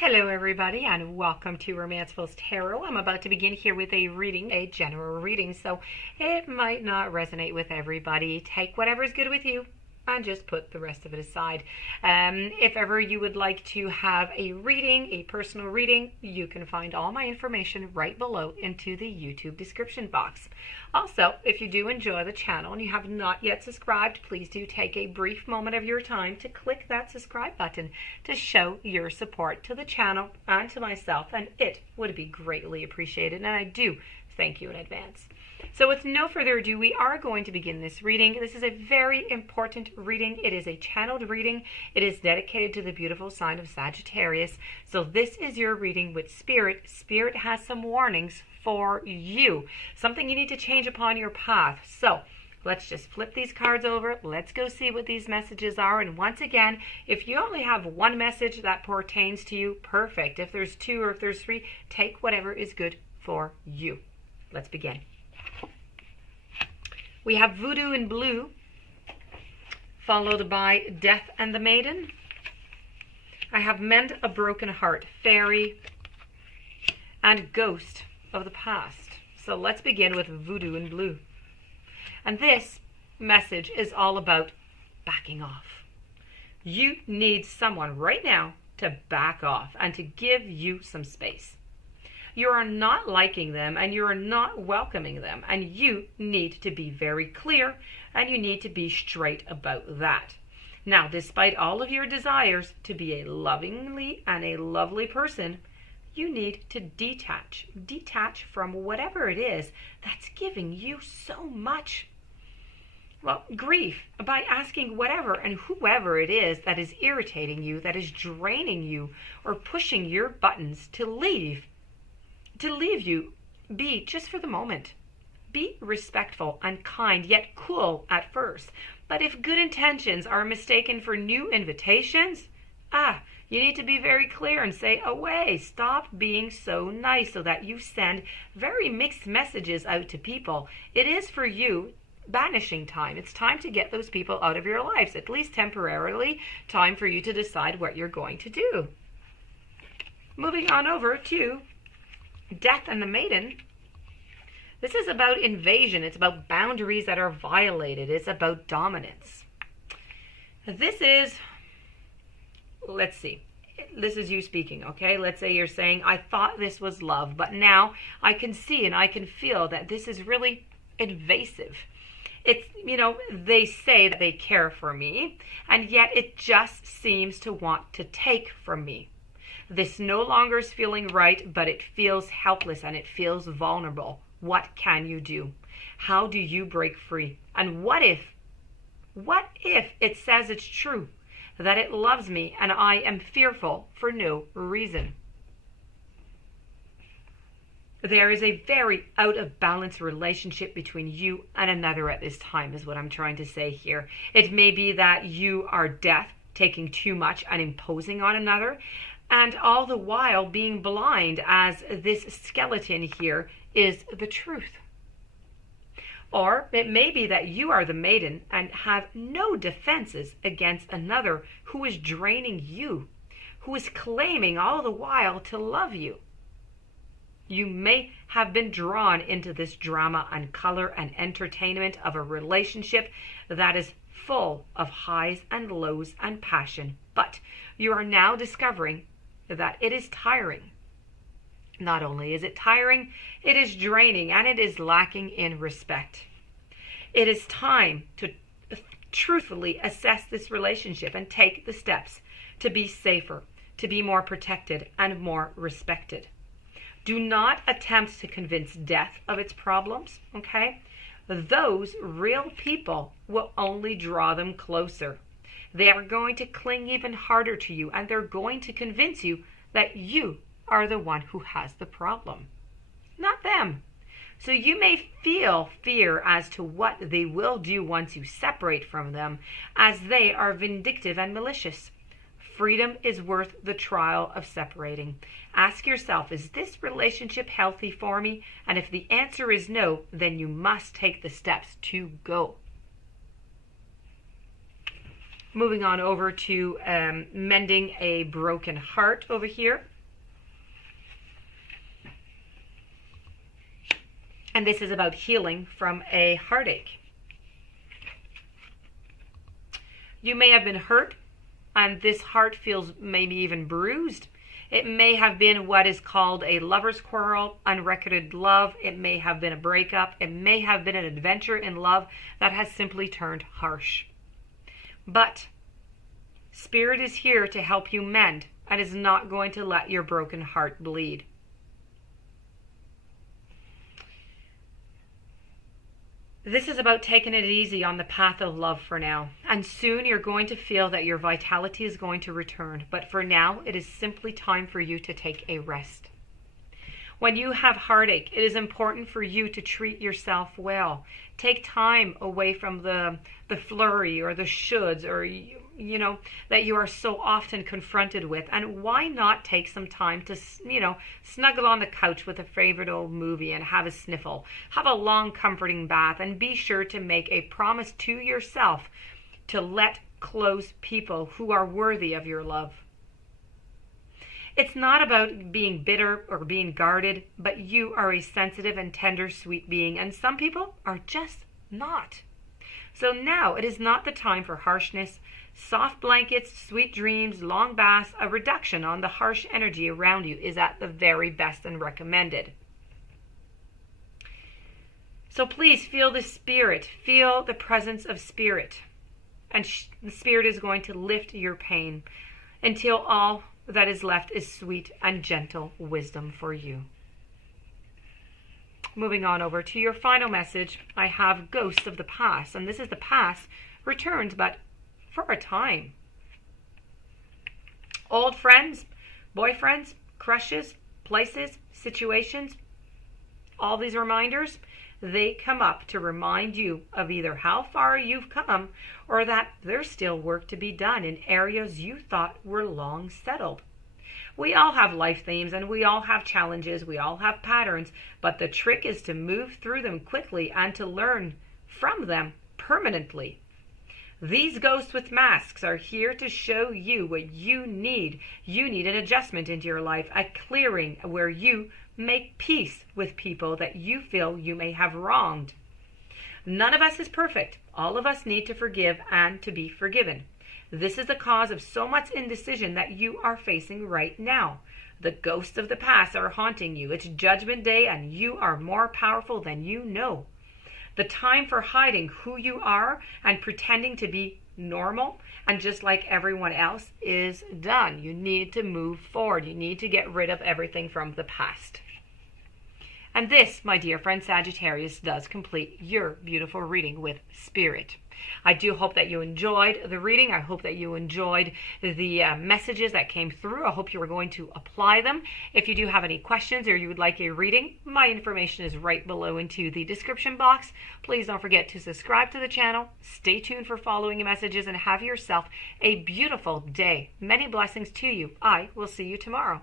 Hello everybody and welcome to Romanceful's Tarot. I'm about to begin here with a reading, a general reading, so it might not resonate with everybody. Take whatever's good with you and just put the rest of it aside. If ever you would like to have a reading, a personal reading, you can find all my information right below into the YouTube description box. Also, if you do enjoy the channel and you have not yet subscribed, please do take a brief moment of your time to click that subscribe button to show your support to the channel and to myself, and it would be greatly appreciated, and I do thank you in advance. So with no further ado, we are going to begin this reading. This is a very important reading. It is a channeled reading. It is dedicated to the beautiful sign of Sagittarius. So this is your reading with Spirit. Spirit has some warnings for you. Something you need to change upon your path. So let's just flip these cards over. Let's go see what these messages are. And once again, if you only have one message that pertains to you, perfect. If there's two or if there's three, take whatever is good for you. Let's begin. We have Voodoo in blue, followed by Death and the Maiden. I have Mend a Broken Heart, Fairy, and Ghost of the Past. So let's begin with Voodoo in blue. And this message is all about backing off. You need someone right now to back off and to give you some space. You are not liking them and you are not welcoming them, and you need to be very clear and you need to be straight about that. Now, despite all of your desires to be a lovingly and a lovely person, you need to detach from whatever it is that's giving you so much, well, grief, by asking whatever and whoever it is that is irritating you, that is draining you or pushing your buttons to leave you be just for the moment. Be respectful and kind, yet cool at first. But if good intentions are mistaken for new invitations, you need to be very clear and say, away, stop being so nice, so that you send very mixed messages out to people. It is for you banishing time. It's time to get those people out of your lives, at least temporarily. Time for you to decide what you're going to do. Moving on over to Death and the Maiden. This is about invasion. It's about boundaries that are violated. It's about dominance. This is, let's see. This is you speaking, okay? Let's say you're saying, I thought this was love, but now I can see and I can feel that this is really invasive. It's, they say that they care for me, and yet it just seems to want to take from me. This no longer is feeling right, but it feels helpless and it feels vulnerable. What can you do? How do you break free? And what if it says it's true, that it loves me and I am fearful for no reason? There is a very out of balance relationship between you and another at this time, is what I'm trying to say here. It may be that you are deaf, taking too much and imposing on another, and all the while being blind, as this skeleton here is the truth. Or it may be that you are the maiden and have no defenses against another who is draining you, who is claiming all the while to love you. You may have been drawn into this drama and color and entertainment of a relationship that is full of highs and lows and passion, but you are now discovering that it is tiring. Not only is it tiring, it is draining and it is lacking in respect. It is time to truthfully assess this relationship and take the steps to be safer, to be more protected and more respected. Do not attempt to convince death of its problems, okay? Those real people will only draw them closer. They are going to cling even harder to you, and they're going to convince you that you are the one who has the problem, not them. So you may feel fear as to what they will do once you separate from them, as they are vindictive and malicious. Freedom is worth the trial of separating. Ask yourself, is this relationship healthy for me? And if the answer is no, then you must take the steps to go. Moving on over to mending a broken heart over here. And this is about healing from a heartache. You may have been hurt, and this heart feels maybe even bruised. It may have been what is called a lover's quarrel, unrequited love. It may have been a breakup. It may have been an adventure in love that has simply turned harsh. But Spirit is here to help you mend and is not going to let your broken heart bleed. This is about taking it easy on the path of love for now. And soon you're going to feel that your vitality is going to return. But for now, it is simply time for you to take a rest. When you have heartache, it is important for you to treat yourself well. Take time away from the flurry or the shoulds or, that you are so often confronted with. And why not take some time to, snuggle on the couch with a favorite old movie and have a sniffle. Have a long, comforting bath, and be sure to make a promise to yourself to let close people who are worthy of your love. It's not about being bitter or being guarded, but you are a sensitive and tender, sweet being, and some people are just not. So now it is not the time for harshness. Soft blankets, sweet dreams, long baths, a reduction on the harsh energy around you is at the very best and recommended. So please feel the Spirit, feel the presence of Spirit, and the Spirit is going to lift your pain until all that is left is sweet and gentle wisdom for you. Moving on over to your final message, I have Ghosts of the Past, and this is the past returns, but for a time. Old friends, boyfriends, crushes, places, situations, all these reminders, they come up to remind you of either how far you've come or that there's still work to be done in areas you thought were long settled. We all have life themes and we all have challenges, we all have patterns, but the trick is to move through them quickly and to learn from them permanently. These ghosts with masks are here to show you what you need. You need an adjustment into your life, a clearing where you make peace with people that you feel you may have wronged. None of us is perfect. All of us need to forgive and to be forgiven. This is the cause of so much indecision that you are facing right now. The ghosts of the past are haunting you. It's Judgment Day and you are more powerful than you know. The time for hiding who you are and pretending to be normal and just like everyone else is done. You need to move forward. You need to get rid of everything from the past. And this, my dear friend Sagittarius, does complete your beautiful reading with Spirit. I do hope that you enjoyed the reading. I hope that you enjoyed the messages that came through. I hope you are going to apply them. If you do have any questions or you would like a reading, my information is right below into the description box. Please don't forget to subscribe to the channel. Stay tuned for following messages and have yourself a beautiful day. Many blessings to you. I will see you tomorrow.